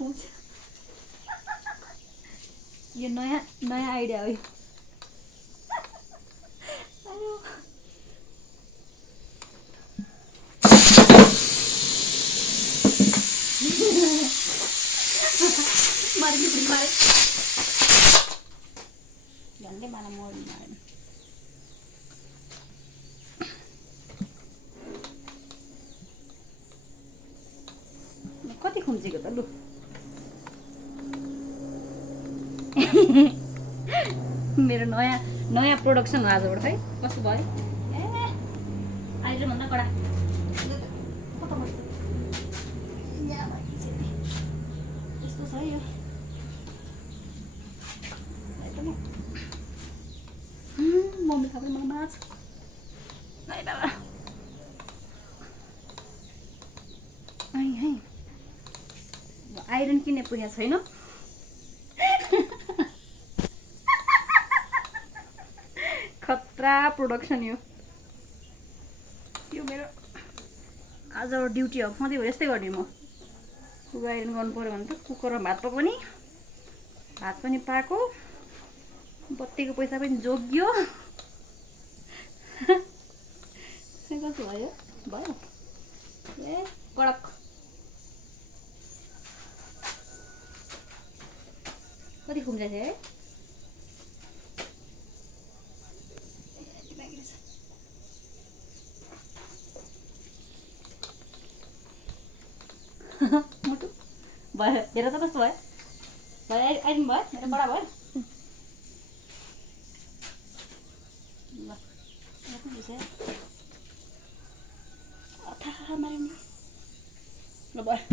खुम्छ यो नयाँ नयाँ आइडिया हो यो मारे झन्डै मलाई मर्नु मारेन कति खुम्चेको त लु मेरो नयाँ नयाँ प्रोडक्सन हो आजबाट है कस्तो भयो ए अहिले भन्दा कडा यस्तो छ यो मम्मी खाँदै मलाई माछ है बाबा है आइरन किन्ने पुगेको छैन खतरा प्रोडक्सन यो मेरो आज ड्युटी हो सधैँ हो यस्तै गर्ने म लुगा आइरन गर्नु पऱ्यो भने त कुकरमा भात पनि पाको बत्तीको पैसा पनि जोग्यो कस्तो भयो भयो ए कडक कति खुम्चा थियो है मुटु भयो हेर त कस्तो भयो भयो आइरन भयो मेरो बडा भयो अथा मारिनु ल भयो